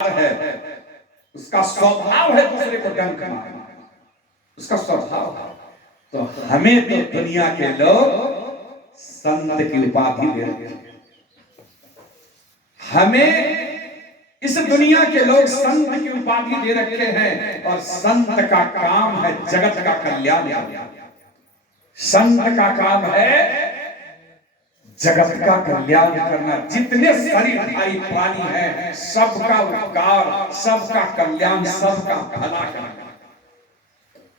है, उसका स्वभाव है दूसरे को डंक मारना, उसका स्वभाव है। तो हमें तो दुनिया के लोग संत की उपाधि दे रहे हैं, हमें इस दुनिया के लोग संत की उपाधि दे रखे हैं। और संत का काम है जगत का कल्याण, संत का काम है जगत का कल्याण करना। जितने शरीरधारी प्राणी हैं सबका उपकार, सबका कल्याण, सबका भला करना।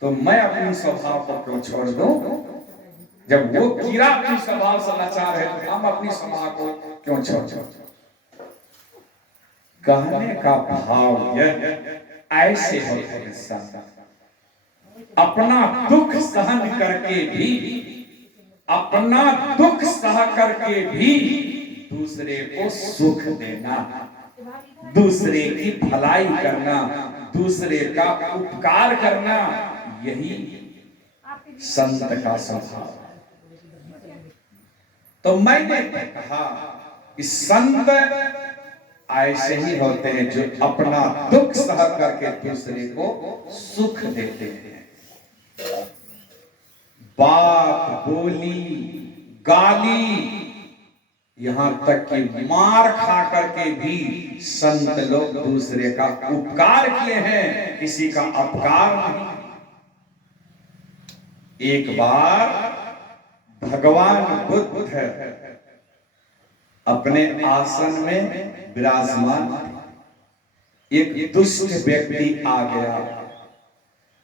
तो मैं अपने स्वभाव को क्यों छोड़ दूं? जब वो कीड़ा अपनी स्वभाव से लाचार है तो हम अपनी स्वभाव को क्यों छोड़ दूं? कहने का भाव यह ऐसे होते हैं संत अपना दुख सहन करके भी, अपना दुख सह करके भी दूसरे को सुख देना, दूसरे की भलाई करना, दूसरे का उपकार करना, यही संत का स्वभाव। तो मैंने कहा कि संत ऐसे ही होते हैं जो अपना दुख सह करके दूसरे को सुख देते हैं। बात बोली, गाली, यहां तक कि मार खा करके भी संत लोग दूसरे का उपकार किए हैं, किसी का अपकार नहीं। एक बार भगवान बुद्ध अपने आसन में विराजमान, एक दुष्ट व्यक्ति आ गया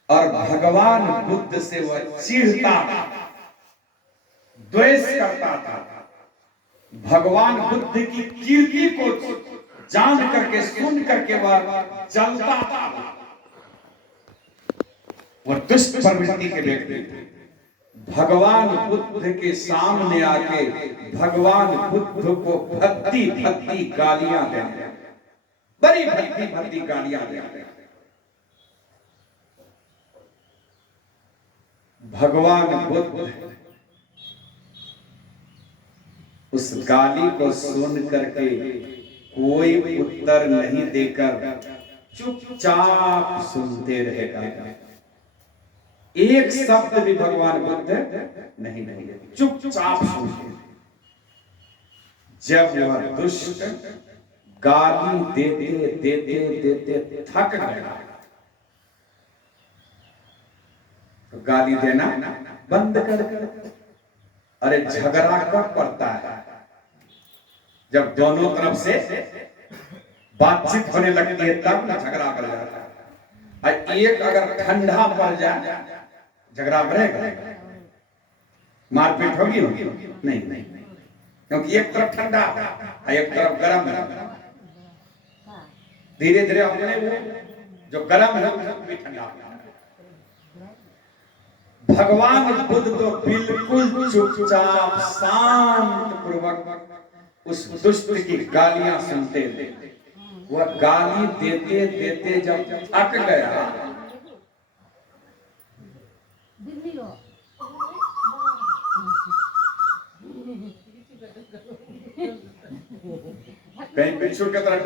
और भगवान बुद्ध से वह चिढ़ता था, द्वेष करता था। भगवान बुद्ध की कीर्ति को जान करके, सुन करके वह जलता था। वह दुष्ट प्रवृत्ति के व्यक्ति थे। भगवान बुद्ध के सामने आके भगवान बुद्ध को भद्दी भद्दी गालियां दे, बड़ी भद्दी भद्दी गालियां दे। भगवान बुद्ध उस गाली को सुन करके कोई उत्तर नहीं देकर चुपचाप सुनते रहेगा। एक शब्द भी भगवान बुद्ध नहीं, चुपचाप सुनते। जब वह दुष्ट गाली देते देते देते थक गया तो गाली देना बंद कर। अरे झगड़ा कब पड़ता है? जब दोनों तरफ से बातचीत होने लगती है तब ना झगड़ा बढ़ जाता है। एक अगर ठंडा पड़ जाए झगड़ा बढ़ेगा, मारपीट होगी? नहीं, क्योंकि एक तरफ ठंडा एक तरफ गर्म है। धीरे धीरे अपने वो जो गर्म है भी ठंडा। भगवान बुद्ध तो बिल्कुल चुपचाप शांत पूर्वक उस दुष्ट की गालियां सुनते थे। वह गाली देते देते जब थक गया कहीं बिच्छू की तरह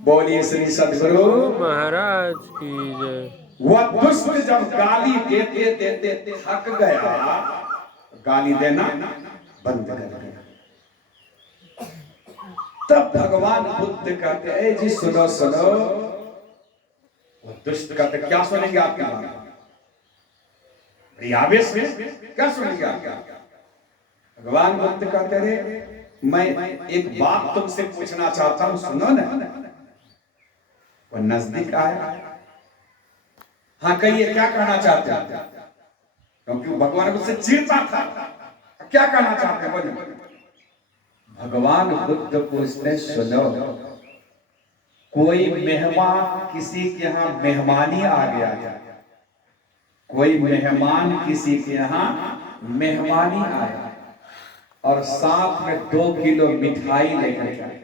बोलिए श्री सद्गुरु महाराज की जय। वह दुष्ट जब गाली देते देते थक गया, गाली देना बंद कर दिया। तब भगवान बुद्ध कहते हैं जी सुनो सुनो। वह दुष्ट कहते क्या सुनेंगे आपकी बात? आवेश में क्या सुनेंगे आप? भगवान बुद्ध कहते रहे मैं एक बात तुमसे पूछना चाहता हूं, सुनो ना। वह नजदीक आया। हाँ कहिए क्या कहना चाहते हैं? क्योंकि भगवान बुद्ध से चिढ़ता था। क्या कहना चाहते हैं बोलिए? भगवान बुद्ध पूछते सुनो, कोई मेहमान किसी के यहाँ मेहमानी आ गया, कोई मेहमान किसी के यहाँ मेहमानी आया और साथ में 2 किलो मिठाई लेकर गया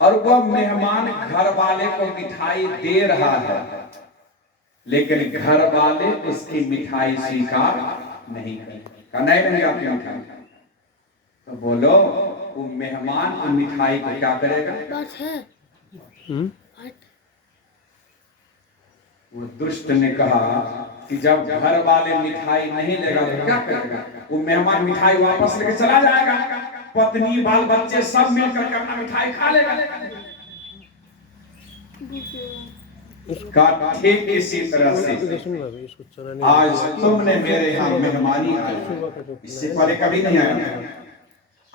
और वह मेहमान घर वाले को मिठाई दे रहा है, लेकिन घर वाले उसकी मिठाई स्वीकार नहीं कहा नहीं लेंगे आपकी मिठाई। तो बोलो वो मेहमान को मिठाई को क्या करेगा? वो दुष्ट ने कहा कि जब घर वाले मिठाई नहीं लेगा तो क्या करेगा? वो मेहमान मिठाई वापस लेके चला जाएगा, पत्नी बाल बच्चे सब मिलकर अपना मिठाई खा लेगा। ठीक इसी तरह से आज तुमने मेरे यहाँ मेहमानी आया, इससे पहले कभी नहीं आया,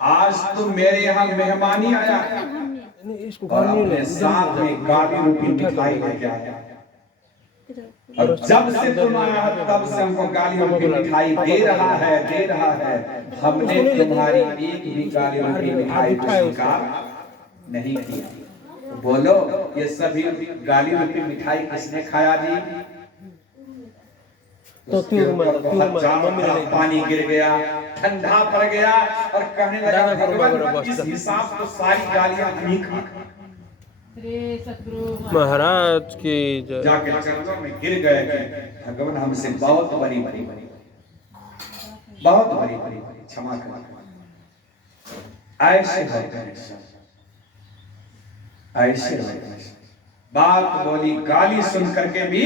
आज तुम मेरे यहाँ मेहमानी आया और अपने साथ में गाली रूपी मिठाई लेके आया। और जब से तुम आया तब से हमको गाली रूपी मिठाई दे रहा है, हमने तुम्हारी एक भी गाली रूपी मिठाई को स्वीकार नहीं किया। बोलो ये सभी गाली रूपी मिठाई किसने खाया जी? तो पानी गिर गया, ठंडा पड़ गया और कहने लगा भगवान इस हिसाब तो सारी गालियां नहीं खा। महाराज की जय। जाके चरणों में गिर गए, भगवान हमसे बहुत बड़ी क्षमा कर। ऐसे होते हैं, ऐसे बात बोली, गाली सुन करके भी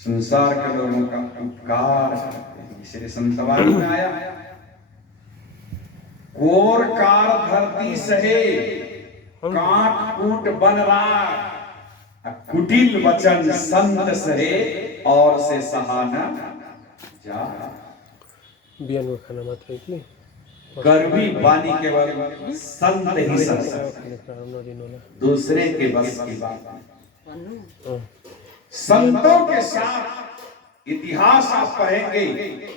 संसार के लोगों का उपकार करते हैं। इसलिए संतवाणी में आया, कोर कार धरती सहे, काट कूट बन रहा, कुटिल वचन संत सहे, और से सहाना जा। बियान को खाना मत है कि गर्वी वाणी के वक्त संत ही सह सकते, दूसरे के बस की बात नहीं। संतों के साथ इतिहास आप पढ़ेंगे,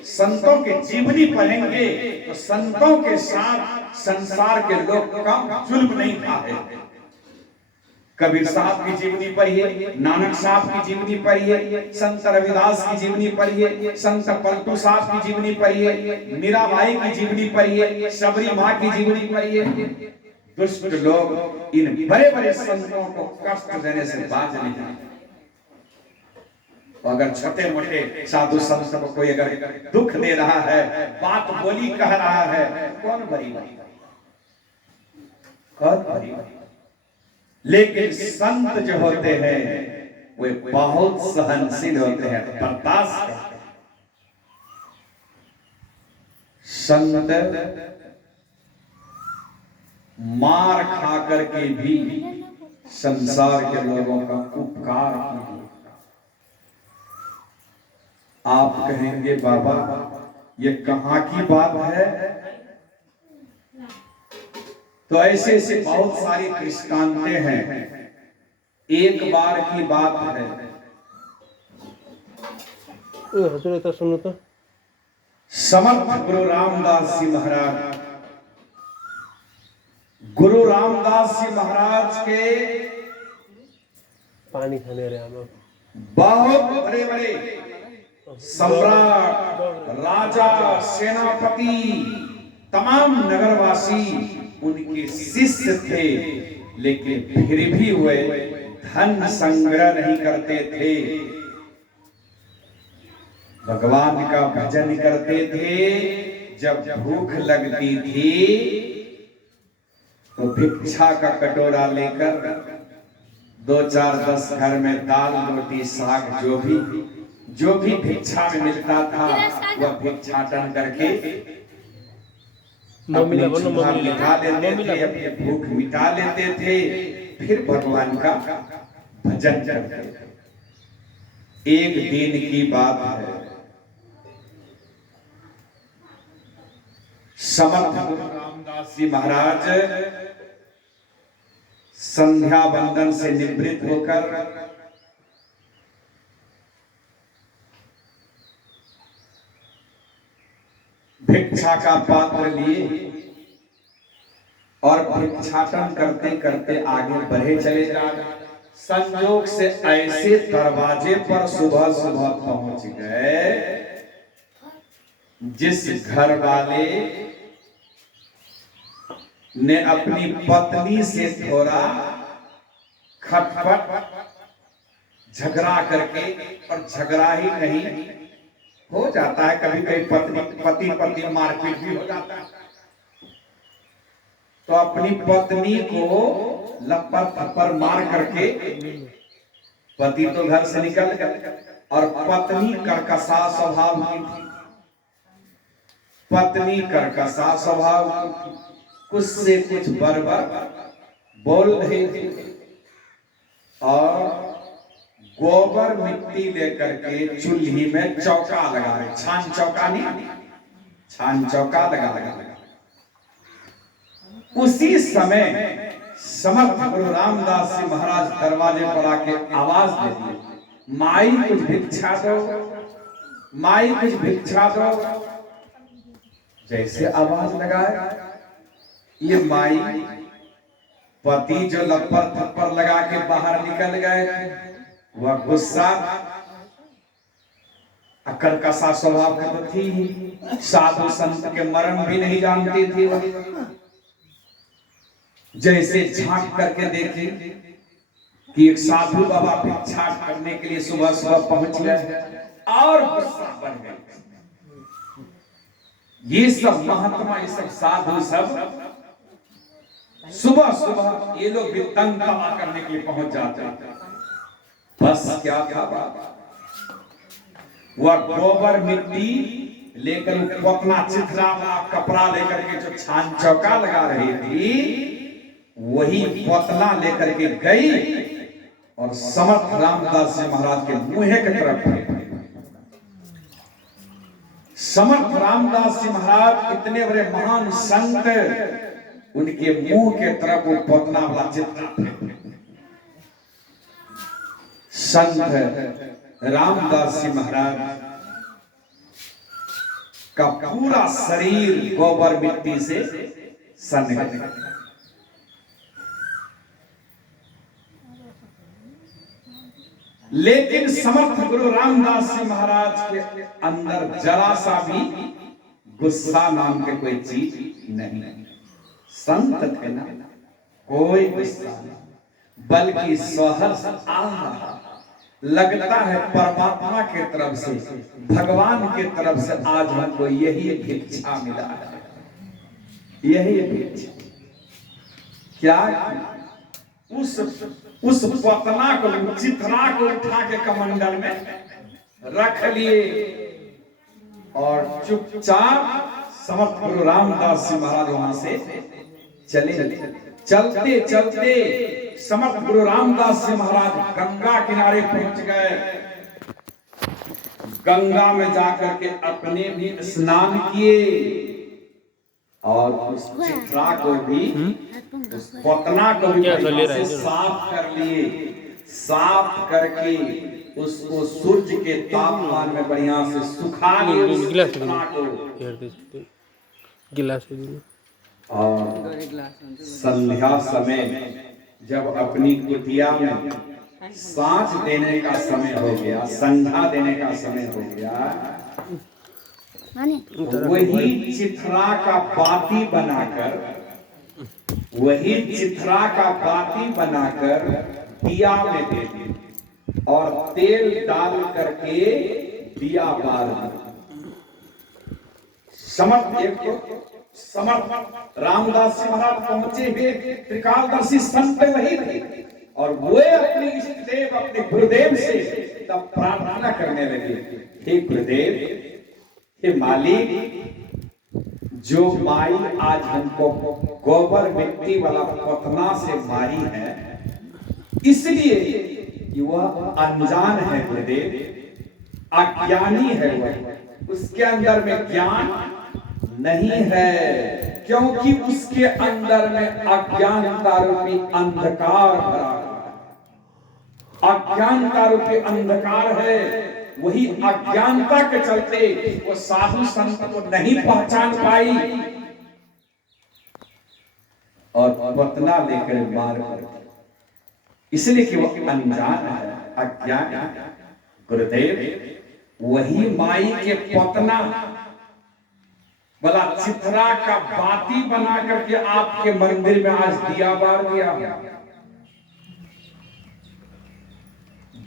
संतों के जीवनी पढ़ेंगे तो संतों के साथ संसार के लोग कम जुल्म नहीं खाते। कबीर साहब की जीवनी पढ़िए, नानक साहब की जीवनी पढ़िए, संत रविदास की जीवनी पढ़िए, संत पलटू साहब की जीवनी पढ़िए, मीराबाई की जीवनी पढ़िए, शबरी माँ की जीवनी पढ़िए। दुष्ट लोग इन बड़े बड़े संतों को कष्ट देने से बाज नहीं जाते। अगर छोटे मोटे साधु संत को कोई अगर दुख दे रहा है, बात बोली कह रहा है, कौन बड़ी लेकिन संत जो होते हैं वे बहुत सहनशील होते हैं, बर्दाश्त करते हैं। संत मार खा करके भी संसार के लोगों का उपकार किया। आप कहेंगे बाबा ये कहाँ की बात है? तो ऐसे ऐसे बहुत सारी दृष्टांतें हैं। एक बार की बात है, सुनो तो समर्थ गुरु रामदास जी महाराज, गुरु रामदास जी महाराज के पानी खाने रहे हम बहुत बड़े बड़े सम्राट, राजा, सेनापति, तमाम नगरवासी उनके शिष्य थे, लेकिन फिर भी वे धन संग्रह नहीं करते थे, भगवान का भजन करते थे। जब भूख लगती थी तो भिक्षा का कटोरा लेकर 2 4 10 घर में दाल रोटी साग जो भी भिक्षा में मिलता था वह भिक्षाटन करके अपनी चूल्हा मिटा लेते थे, अपनी भूख मिटा लेते थे, फिर भगवान का भजन करते थे। एक दिन की बात है, समर्थ गुरु रामदास जी महाराज संध्या वंदन से निवृत्त होकर भिक्षा का पात्र लिए और भिक्षाटन करते करते आगे बढ़े चले जा रहे। संयोग से ऐसे दरवाजे पर सुबह सुबह पहुंच गए जिस घर वाले ने अपनी पत्नी से थोड़ा खटपट झगड़ा करके, और झगड़ा ही नहीं हो जाता है कभी कभी पति पति मारपीट भी हो जाता है। तो अपनी पत्नी को लपड़ थप्पड़ मार करके पति तो घर से निकल गया और पत्नी कर्कशा स्वभाव की थी। पत्नी कर्कशा स्वभाव की थी, कुछ से कुछ बरबर बोल रही थी और गोबर मिट्टी लेकर के चूल्ही में चौका लगा रहे, छान चौका नहीं, छान चौका लगा। उसी समय समर्थ गुरु रामदास जी महाराज दरवाजे पर आके आवाज दे दिए, माई कुछ भिक्षा दो, माई कुछ भिक्षा दो। जैसे आवाज लगाए ये माई पति जो लपड़ थप्पड़ लगा के बाहर निकल गए, वह गुस्सा कर्कशा स्वभाव की तो थी ही, साधु संत के मर्म भी नहीं जानती थी वह। जैसे झांक करके देखी कि एक साधु बाबा भिक्षा करने के लिए सुबह सुबह पहुंच गए और गुस्सा बढ़ गया। ये सब महात्मा, ये सब साधु सब सुबह सुबह ये लोग भी तंग तमा करने के लिए पहुंच जाते हैं। बस क्या था बाबा, वह गोबर मिट्टी लेकर अपना चिथरा कपड़ा लेकर के जो छान चौका लगा रही थी, वही पोतना लेकर के गई और समर्थ रामदास जी महाराज के मुंह की तरफ। समर्थ रामदास जी महाराज इतने बड़े महान संत, उनके मुंह के तरफ वो पोतना वाला चित्र। संत रामदास जी महाराज का पूरा शरीर गोबर मिट्टी से सन गया। लेकिन समर्थ गुरु रामदास जी महाराज के अंदर जरा सा भी गुस्सा नाम के कोई चीज नहीं। संत थे ना, कोई गुस्सा नहीं, बल्कि सहर्ष आह लगता है परमात्मा के तरफ से, भगवान के तरफ से आज हमको यही भिक्षा मिला है, यही भिक्षा। क्या उस पतना को, चिथरा को उठा के कमंडल में रख लिए और चुपचाप समर्थ गुरु रामदास जी महाराज वहां से चले। चलते चलते समर्थ गुरु रामदास जी महाराज गंगा किनारे पहुंच गए। गंगा में जाकर के अपने भी स्नान किए और उस चिथरा को भी, उस पोतना को भी से साफ कर लिए। साफ करके उसको सूर्य के तापमान में बढ़िया से सुखा लिए उस चिथरा को। और संध्या समय जब अपनी कुटिया में सांझ देने का समय हो गया, संध्या देने का समय हो गया, वही चिथरा का बाती बनाकर, वही चिथरा का बाती बनाकर दिया में दे दी और तेल डाल करके दिया बार। समर्थ रामदास जी महाराज पहुंचे हुए त्रिकालदर्शी संत वही थे और वो अपने इष्ट देव, अपने गुरुदेव से तब प्रार्थना करने लगे, हे गुरुदेव, हे मालिक, जो माई आज हमको गोबर मिट्टी वाला पतना से मारी है, इसलिए कि वह अनजान है गुरुदेव, अज्ञानी है वह, उसके अंदर में ज्ञान नहीं है, क्योंकि उसके अंदर में अज्ञानता रूपी अंधकार भरा है। अज्ञानता रूपी अंधकार है, वही अज्ञानता के चलते वो साधु संत को नहीं पहचान पाई और पतना लेकर मार कर, इसलिए कि वो अनजान है, अज्ञान है। गुरुदेव, वही माई के पतना वाला चिथरा का बाती बना करके आपके मंदिर में आज दिया बार दिया,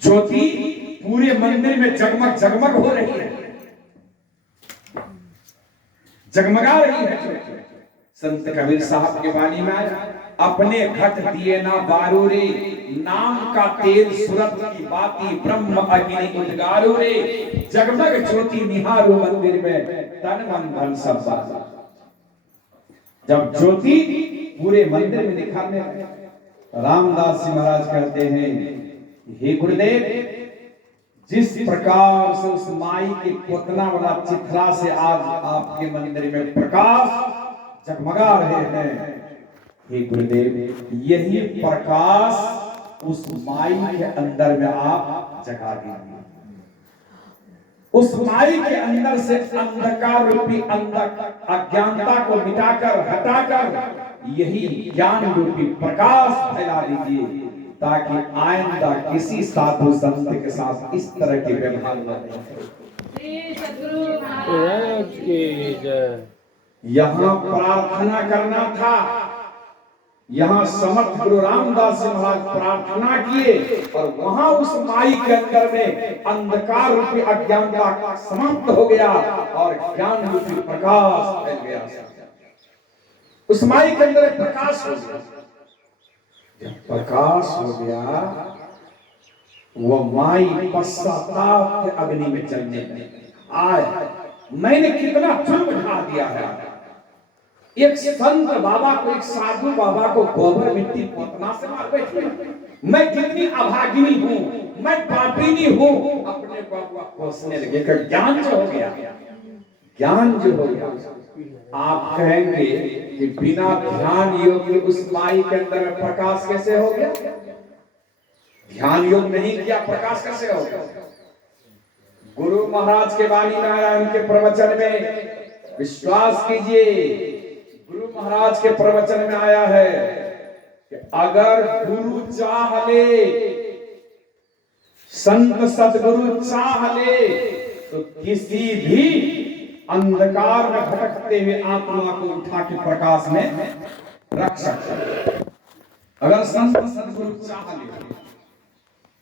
ज्योति पूरे मंदिर में जगमग जगमग हो रही है। जगमगा रही है ज्योति। संत कबीर साहब के वाणी में आया, अपने घट दिए ना बारू रे, नाम का तेल सुरत की बाती, ब्रह्म अग्नि उद्गारू रे, जगमग ज्योति निहारो मंदिर में, तन मन धन सब बात। जब ज्योति पूरे मंदिर में दिखाने रामदास जी महाराज कहते हैं, हे गुरुदेव, जिस प्रकार से उस माई के पोतना वाला चित्रा से आज आपके मंदिर में प्रकाश जगमगा रहे हैं, हे गुरुदेव, यही प्रकाश उस माई के अंदर में आप जगा दीजिए। उस माई के अंदर से अंधकार रूपी अज्ञानता को मिटाकर हटाकर यही ज्ञान रूपी प्रकाश फैला दीजिए, ताकि आइंदा किसी साधु संत के साथ इस तरह के व्यवहार न हो। यहाँ प्रार्थना करना था, यहाँ समर्थ गुरु रामदास जी महाराज प्रार्थना किए और वहां उस माई के अंदर में अंधकार रूपी अज्ञानता समाप्त हो गया और ज्ञान रूपी प्रकाश फैल गया। उस माई के अंदर प्रकाश हो गया। जब प्रकाश हो गया, वो माई पश्चाताप के अग्नि में जलने लगी। आए, मैंने कितना जुल्म ढा दिया है। एक संत बाबा को, एक साधु बाबा को गोबर मिट्टी पोतना से मार बैठे। मैं कितनी अभागिनी हूँ, मैं पापिनी हूँ। अपने बाबा कोसने लगे कि ज्ञान जो हो गया, ज्ञान जो हो गया। आप कहेंगे कि बिना ध्यान योग के उस माई के अंदर में प्रकाश कैसे हो गया? ध्यान योग नहीं किया, प्रकाश कैसे हो गया? गुरु महाराज के वाणी में आया, उनके प्रवचन में विश्वास कीजिए। गुरु महाराज के प्रवचन में आया है कि अगर गुरु चाह ले, संत सदगुरु चाह ले, तो किसी भी अंधकार में भटकते हुए आत्मा को उठा के प्रकाश में रख सकता है। अगर संत सदगुरु चाह ले,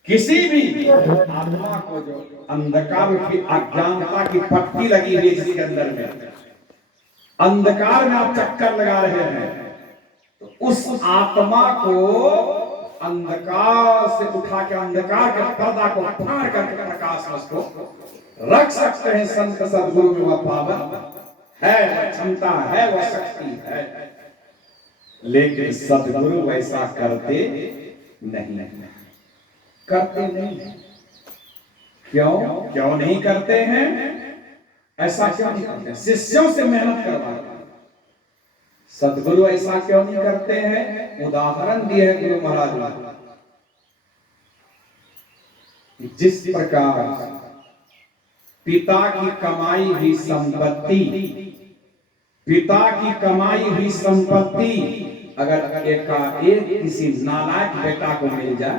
किसी भी आत्मा को जो अंधकार की अज्ञानता की पट्टी लगी हुई है, जिसके अंदर में अंधकार में आप चक्कर लगा रहे हैं, तो उस आत्मा को अंधकार से उठा के, अंधकार के पर्दा को फाड़ करके प्रकाश में उसको रख सकते हैं। संत सदगुरु में वह पावर है, वह क्षमता है, वह शक्ति है। लेकिन सदगुरु वैसा करते नहीं, करते नहीं। क्यों नहीं करते हैं? ऐसा क्यों नहीं करते? शिष्यों से मेहनत करवाते। सदगुरु ऐसा क्यों नहीं करते हैं? उदाहरण दिए हैं गुरु महाराज ने। जिस प्रकार पिता की कमाई हुई संपत्ति, पिता की कमाई हुई संपत्ति अगर एकाएक किसी नालायक बेटा को मिल जाए,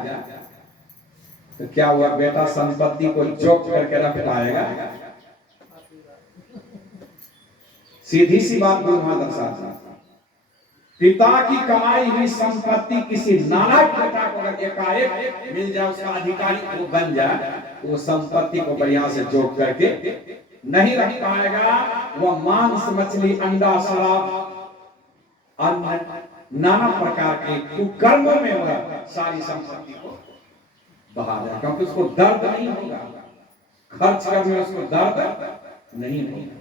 तो क्या हुआ? बेटा संपत्ति को जोक करके रख पाएगा? सीधी सी बात गुरु महाराज दर्शाते हैं। पिता की कमाई हुई संपत्ति किसी नालायक बेटा को अगर एकाएक मिल जाए, उसका अधिकारी वो बन जाए, वो संपत्ति को बढ़िया से जोक करके नहीं रख पाएगा। वो मांस, मछली, अंडा, शराब, अन्न, नाना प्रकार के कुकर्मों में वह सारी संपत्ति को बहा जाए, क्योंकि उसको दर्द नहीं होगा, खर्च करने में उसको दर्द नहीं होगा।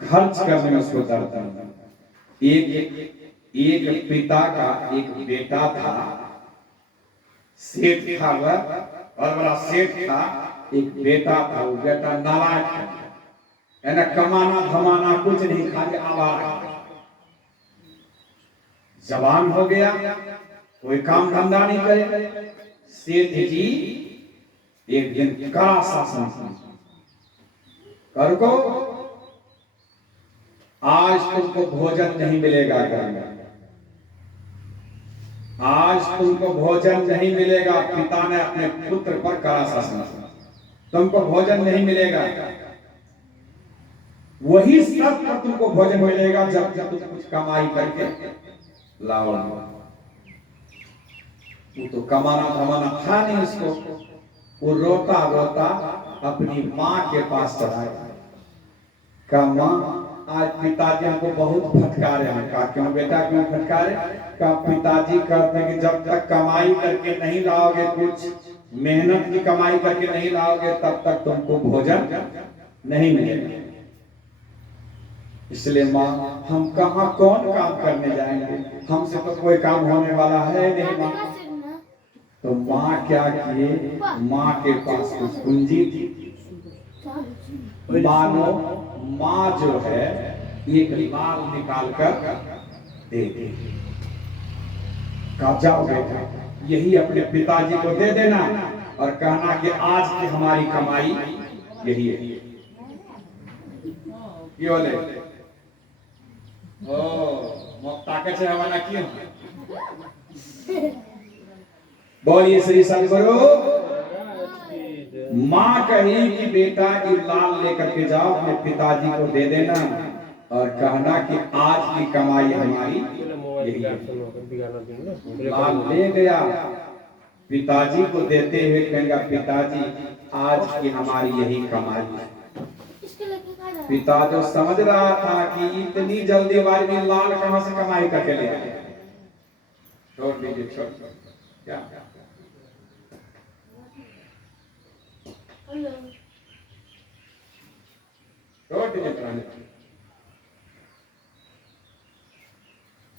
खर्च करने में उसको दर्द नहीं। एक पिता का एक बेटा था, सेठ था, वह और बड़ा सेठ था। एक बेटा था, वो बेटा नालायक है ना, कमाना धमाना कुछ नहीं, खाली आवाज। जवान हो गया, कोई काम धंधा नहीं करे। सेठ जी एक दिन कड़ा शासन कर को, आज तुमको भोजन नहीं मिलेगा घर में, आज तुमको भोजन नहीं मिलेगा। पिता ने अपने पुत्र पर कड़ा शासन, तुमको भोजन नहीं मिलेगा। वही शर्त पर तुमको भोजन मिलेगा जब तुम कुछ कमाई करके लाओ। वो तो कमाना धमाना था नहीं उसको, वो रोता रोता अपनी माँ के पास चला गया। कहा माँ आज पिताजी हमको बहुत फटकारे हैं। कहा क्यों बेटा क्यों फटकारे? कहा पिताजी कहते हैं कि जब तक कमाई करके नहीं लाओगे, कुछ मेहनत की कमाई करके नहीं लाओगे, तब तक तुमको भोजन नहीं मिलेगा। इसलिए माँ हम कहाँ कौन काम करने जाएंगे, हमसे तो कोई काम होने वाला है नहीं माँ। तो माँ क्या किए, माँ के पास कुछ पूंजी थी। मानो माँ जो है एक लाल निकाल कर दे दे। कहा जाओ बेटा यही अपने पिताजी को दे देना और कहना कि आज की हमारी कमाई यही है। क्यों ले ताकत से हवाला क्यों? बोलिए श्री सदगुरु। माँ कही कि बेटा ये लाल लेकर के जाओ, अपने पिताजी को दे देना और कहना कि आज की कमाई हमारी यही है। लाल ले गया, पिताजी को देते हुए कहेगा पिताजी आज की हमारी यही कमाई है। पिता जो समझ रहा था कि इतनी जल्दीबाजी में लाल कहां से कमाई करके ले आए। छोड़ दीजिए, छोड़ क्या छोड़ दीजिए।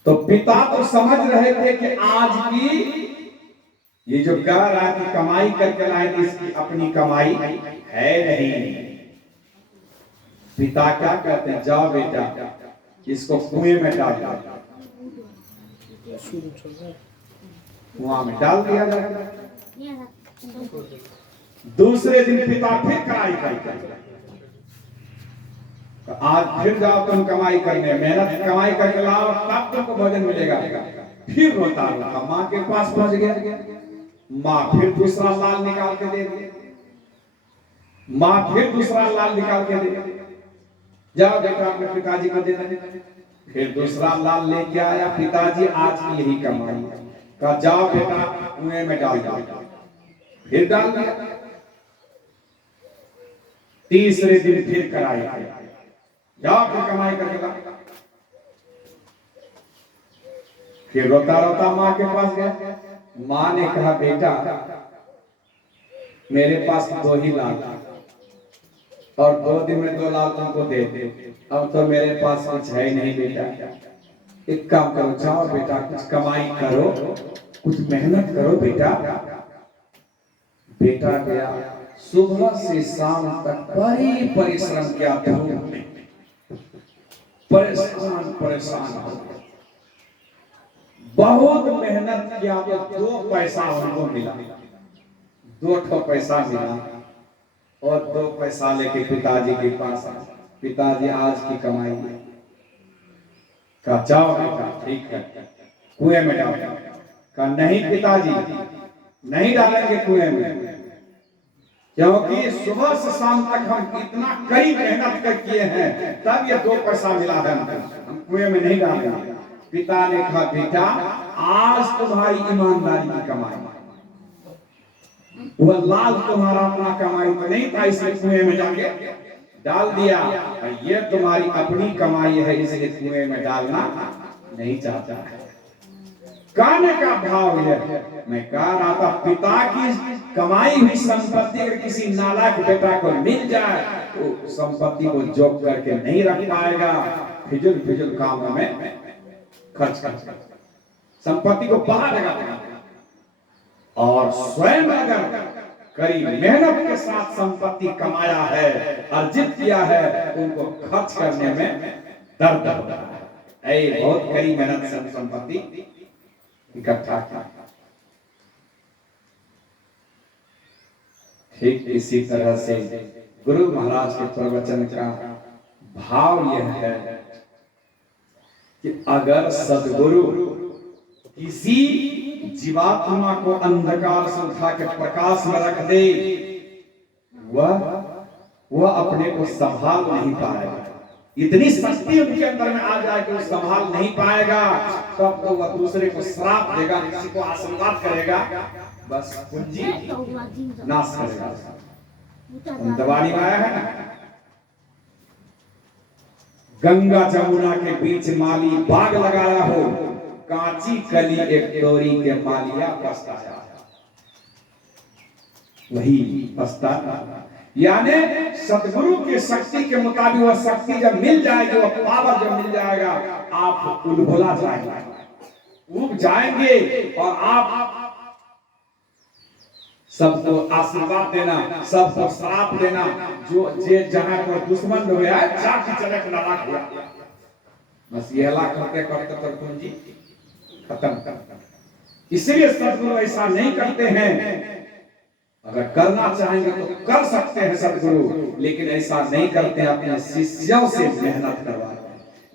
तो पिता तो समझ रहे थे कि आज की ये जो कह रहा है कि कमाई करके लाए थे, इसकी अपनी कमाई है नहीं। पिता क्या कहते हैं, जाओ बेटा इसको कुएं में डाल दो। कुआं में डाल दिया जाएगा। दूसरे दिन पिता फिर कमाई करते, आज फिर जाओ तुम कमाई करने, मेहनत कमाई करके लाओ तब तुमको भोजन मिलेगा। फिर रोता रोता माँ के पास पहुंच गया। माँ फिर दूसरा लाल निकाल के दे दी। माँ फिर दूसरा लाल निकाल के दे, जाओ बेटा अपने पिताजी को दे दे। फिर दूसरा लाल लेके आया, पिताजी आज की यही कमाई। कहा जाओ बेटा कुएं में डाल दो। फिर डाल दिया। तीसरे दिन फिर कराई, जाओ फिर कमाई करके ला। फिर रोता रोता माँ के पास गया। माँ ने कहा बेटा मेरे पास 2 ही लाल और 2 दिन में 2 लाल तुमको दे दे, अब तो मेरे पास कुछ है नहीं बेटा। एक काम करो, जाओ बेटा कुछ कमाई करो, कुछ मेहनत करो बेटा। बेटा गया, सुबह से शाम तक बड़ी परिश्रम किया, धूप में परेशान परेशान हो, बहुत मेहनत किया तो 2 पैसा उनको मिला। 2 पैसा मिला और 2 पैसा लेके पिताजी के पास आए। पिताजी आज की कमाई है। कहा जाओ बेटा ठीक है कुएं में डाल। कहा नहीं पिताजी नहीं डालेंगे कुएं में, क्योंकि सुबह से शाम तक हम इतना कई मेहनत कर किए हैं तब ये 2 पैसा मिला है, हम कुएं में नहीं डालेंगे। पिता ने कहा बेटा आज तुम्हारी ईमानदारी की कमाई, वो लाल तुम्हारा अपना कमाई तो नहीं था इसलिए कुएं में जाके डाल दिया, और ये तुम्हारी अपनी कमाई है इसलिए कुएं में डालना नहीं चाहता है। कहने का भाव है, मैं कह रहा था पिता की कमाई हुई संपत्ति अगर किसी नालायक बेटा को मिल जाए तो संपत्ति को जोक करके नहीं रख पाएगा, फिजुल फिजुल कामों में खर्च कर संपत्ति को बाहर लगा। और स्वयं अगर कड़ी मेहनत के साथ संपत्ति कमाया है, अर्जित किया है, उनको खर्च करने में दर्द होता है। बहुत कड़ी मेहनत से संपत्ति इकट्ठा किया। ठीक इसी तरह से गुरु महाराज के प्रवचन का भाव यह है कि अगर सद्गुरु किसी जीवात्मा को अंधकार से उठा के प्रकाश में रख दे, वह अपने को संभाल नहीं पाएगा। इतनी शक्ति उनके अंदर में आ जाए कि वो संभाल नहीं पाएगा, तब तो वह दूसरे को श्राप देगा, किसी को आशीर्वाद करेगा, बस पूंजी नाश करेगा। दवानी में आया है ना, गंगा जमुना के बीच माली बाग लगाया हो, कांची कली एक डोरी के मालिया पछताया, वही पछताना। यानी सतगुरु की शक्ति के मुताबिक वह शक्ति जब मिल जाएगी, वह पावर जब मिल जाएगा, आप उलझुला जाएंगे, उब जाएंगे, और आप सबको आशीर्वाद देना, सबको श्राप देना, जो जे जहां पर दुश्मन हो गया जाति चलक लड़ा गया, बस ये हला करते करते तो पूंजी खत्म। इसलिए सतगुरु ऐसा नहीं करते हैं। अगर करना चाहेंगे तो कर सकते हैं सतगुरु, लेकिन ऐसा नहीं करते, अपने शिष्यों से मेहनत करवाते हैं।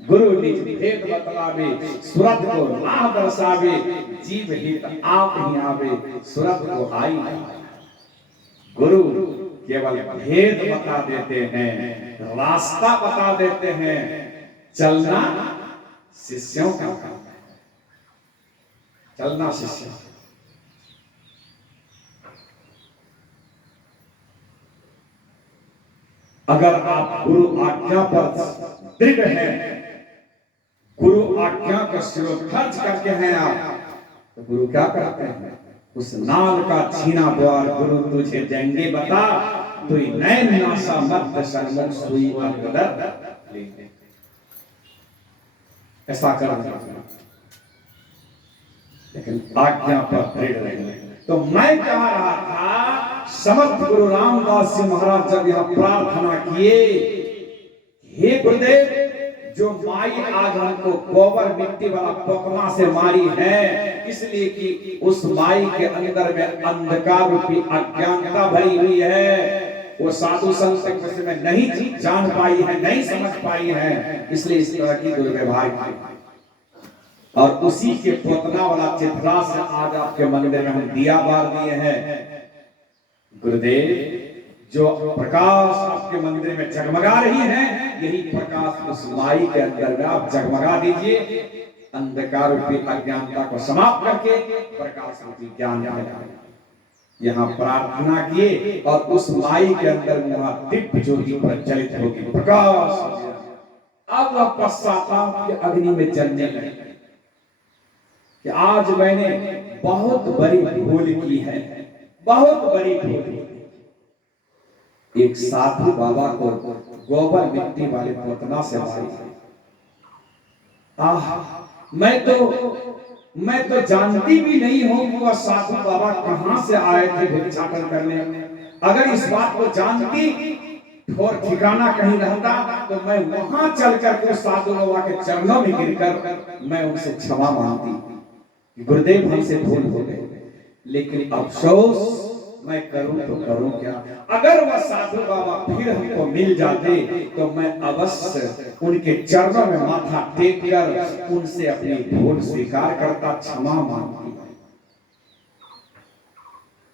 गुरु निज भेद बतलावे, सुरत को राह दर्शावे, जीव हित आप ही आवे, सुरत को आई। गुरु केवल भेद बता देते हैं, रास्ता बता देते हैं, चलना शिष्यों का काम है, चलना शिष्यों। अगर आप गुरु आज्ञा पर दृढ़ हैं, गुरु आज्ञा का शिरोधार्य करके हैं आप, तो गुरु क्या करते हैं? उस नाल का छीना द्वार गुरु तुझे देंगे बता, तू नैन नाशा मत सन्मुख सुई अनगदर लेते, ऐसा करना। लेकिन आज्ञा पर दृढ़ रहेंगे। तो मैं कह रहा था, समर्थ गुरु रामदास जी महाराज जब यह प्रार्थना किए, हे गुरुदेव, जो माई आज हमको गोबर मिट्टी वाला पकवा से मारी है, इसलिए कि उस माई के अंदर में अंधकार रूपी अज्ञानता भरी हुई है, वो साधु संत में नहीं जान पाई है, नहीं समझ पाई है, इसलिए इस तरह की दुर्व्यवहार की। और उसी के पोतना वाला चित्रा से आज आपके मंदिर में हम दिया बार दिए हैं। गुरुदेव, जो प्रकाश आपके मंदिर में जगमगा रही है, यही प्रकाश उस माई के अंदर में आप जगमगा दीजिए, अंधकार रूपी अज्ञानता को समाप्त करके प्रकाश रूपी ज्ञान यहाँ प्रार्थना किए, और उस माई के अंदर में वहां दिव्य ज्योति प्रज्वलित होगी, प्रकाश। अब वह पश्चाताप के अग्नि में जलने लगे कि आज मैंने बहुत बड़ी भूल की है, बहुत बड़ी भूल। एक साधु बाबा को गोबर मिट्टी वाले पोतना से मारी। मैं तो जानती भी नहीं हूं कि वह साधु बाबा कहां से आए थे भिक्षाटन करने। अगर इस बात को जानती और ठिकाना कहीं रहता, तो मैं वहां चल करके साधु बाबा के चरणों में गिरकर मैं उनसे क्षमा मांगती, गुरुदेव हमसे भूल हो गई। लेकिन अफसोस, मैं करूं तो करूं क्या? अगर वह साधु बाबा फिर हमको मिल जाते, तो मैं अवश्य उनके चरणों में माथा टेक कर उनसे अपनी भूल स्वीकार करता, क्षमा मांगती।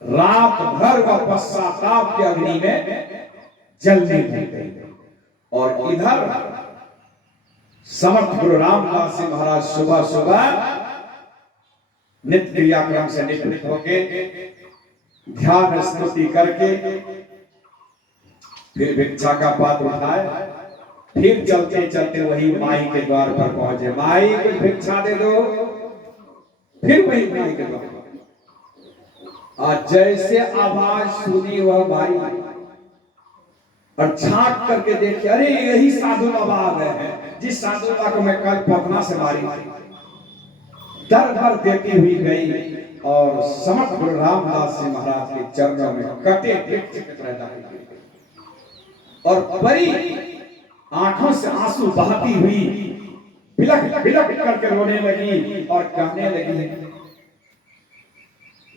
रात भर वह पश्चाताप के अग्नि में जलने लगी। और इधर समर्थ गुरु रामदास जी महाराज सुबह सुबह नित्य क्रियाक्रम से निवृत्त होके ध्यान स्तुति करके फिर भिक्षा का पात्र उठाए, फिर चलते चलते वही माई के द्वार पर पहुंचे। माई कुछ भिक्षा दे दो। फिर वही माई के द्वार पर, और जैसे आवाज सुनी वह माई, और झांक करके देखे, अरे यही साधु बाबा आ गए हैं, जिस साधु बाबा को मैं कल पटना से मारी। दर दर देती हुई गई और समर्थ गुरु रामदास जी महाराज के चरणों में कटे वृक्ष की तरह डाली, और बड़ी आंखों से आंसू बहाती हुई बिलख बिलख करके रोने लगी और कहने लगी,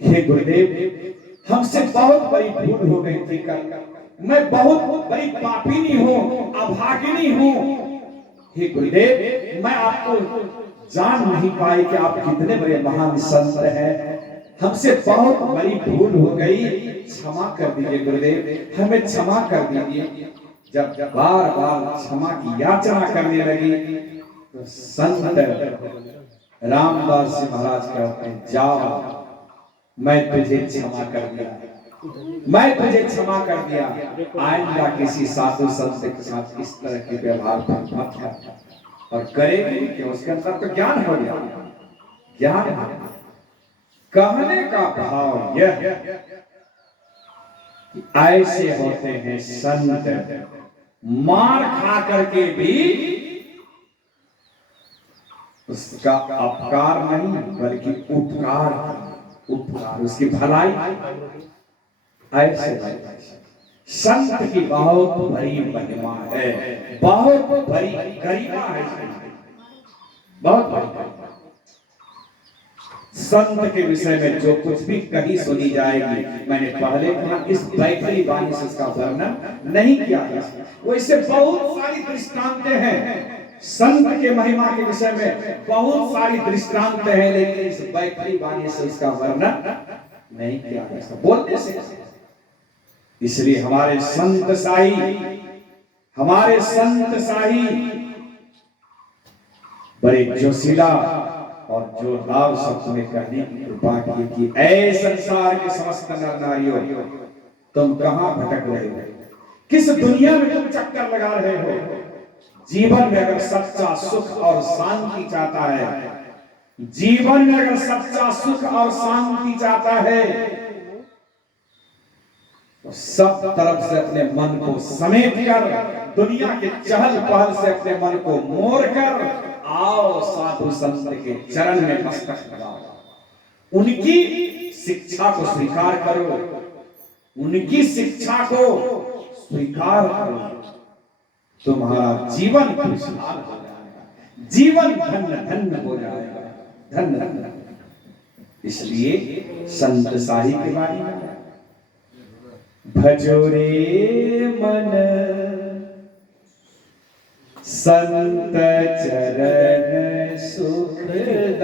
हे गुरुदेव, हमसे बहुत बड़ी भूल हो गई थी कल, मैं बहुत बड़ी पापिनी हूँ, अभागिनी हूँ। हे गुरुदेव, मैं आपको जान नहीं पाई कि आप कितने बड़े महान संत हैं, हमसे बहुत बड़ी भूल हो गई, क्षमा कर दीजिए गुरुदेव, हमें क्षमा कर दीजिए। जब बार बार क्षमा की याचना करने लगी तो संत रामदास जी महाराज कहते हैं, जाओ मैं तुझे क्षमा कर दिया, मैं तुझे क्षमा कर दिया, आइंदा किसी साधु संत के साथ इस तरह के व्यवहार पर मत कर। और करेगी कि उसके अंदर तो ज्ञान हो गया, ज्ञान कहने का भाव यह कि ऐसे होते हैं संत, मार खा करके भी उसका अपकार नहीं बल्कि उपकार उसकी भलाई। ऐसे संत की बहुत बड़ी महिमा है, बहुत बड़ी गरिमा है, बहुत बड़ी। संत के विषय में जो कुछ भी कहीं सुनी जाएगी, मैंने पहले कहा इस बैठली वाणी से उसका वर्णन नहीं किया है। वैसे बहुत सारी दृष्टांतें हैं संत के महिमा के विषय में, बहुत सारी दृष्टांतें हैं, लेकिन इस बैठली वाणी से उसका वर्णन नहीं किया गया बोलने से। इसलिए हमारे संत शाही बड़े जोशीला और जोरदार शब्द में कहने की कृपा की कि ऐ संसार के समस्त नर नारियों, तुम कहां भटक रहे हो, किस दुनिया में तुम चक्कर लगा रहे हो। जीवन में अगर सच्चा सुख और शांति चाहता है, जीवन में अगर सच्चा सुख और शांति चाहता है तो सब तरफ से अपने मन को समेट कर, दुनिया के चहल पहल से अपने मन को मोड़ कर आओ साधु संत के चरण में मस्तक लगाओ, उनकी शिक्षा को स्वीकार करो, उनकी शिक्षा को स्वीकार करो, तुम्हारा जीवन खुशहाल हो जाएगा, जीवन धन्य धन्य हो जाएगा, धन्य धन्य। इसलिए संत शाही के बारे में भजो रे मन संत चरण सुखदाई,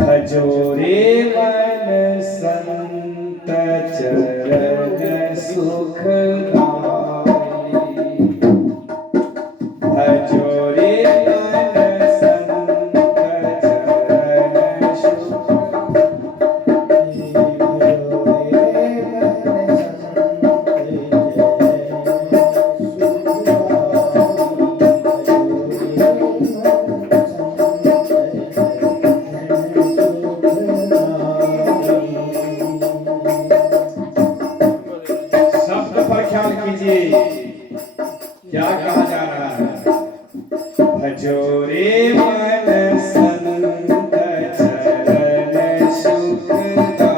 भजो रे मन संत चरण सुखदाई, भजो रे मन संत चरण सुखदाई। क्या कहा जा रहा है, भजो रे मन संत चरण सुखदाई,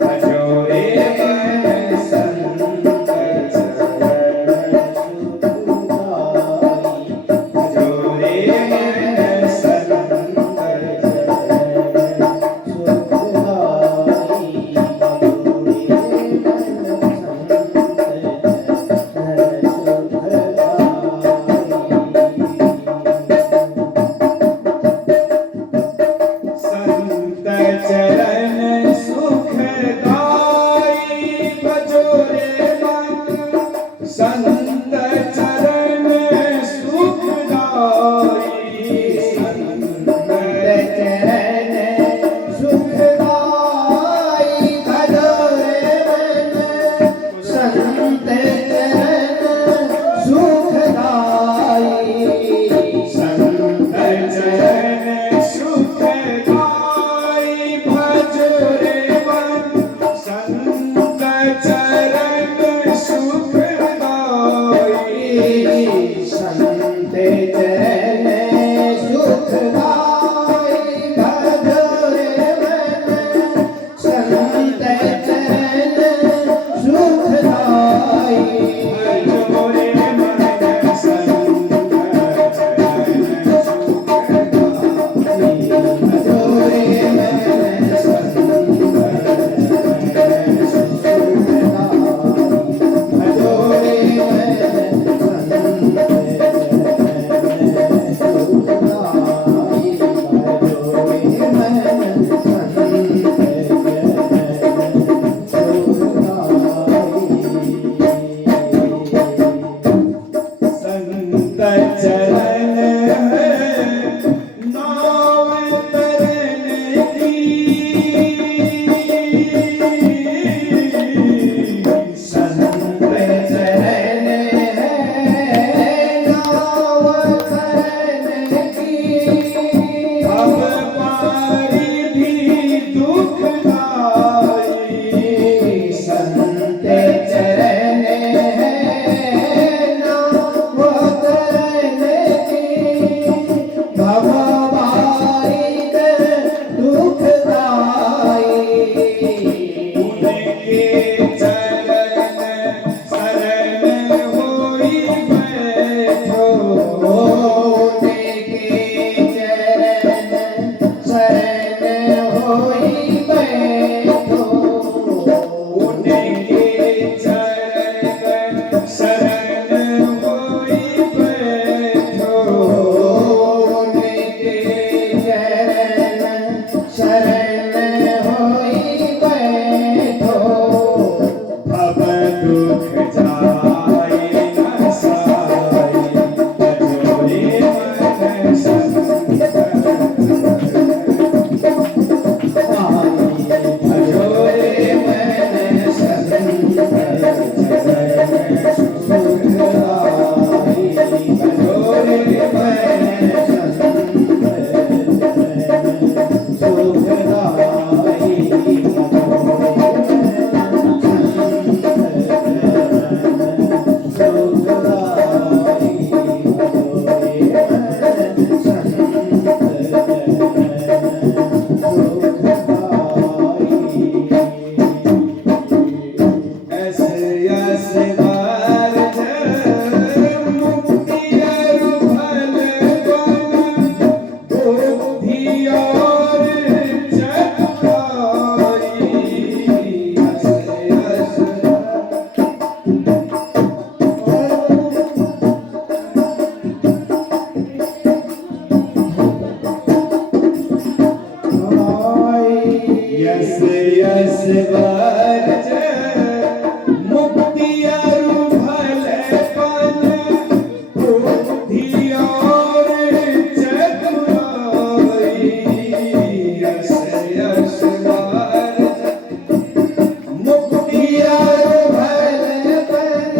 भजो रे मन संत चरण सुखदाई, भजो रे मन संत चरण सुखदाई। यस यस वर्ज मुक्ति अरु भलेपन बुद्धि और चतुराई। यस यस वर्ज मुक्ति अरु भलेपन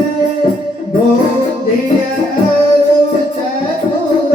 बुद्धि अरु चतुराई।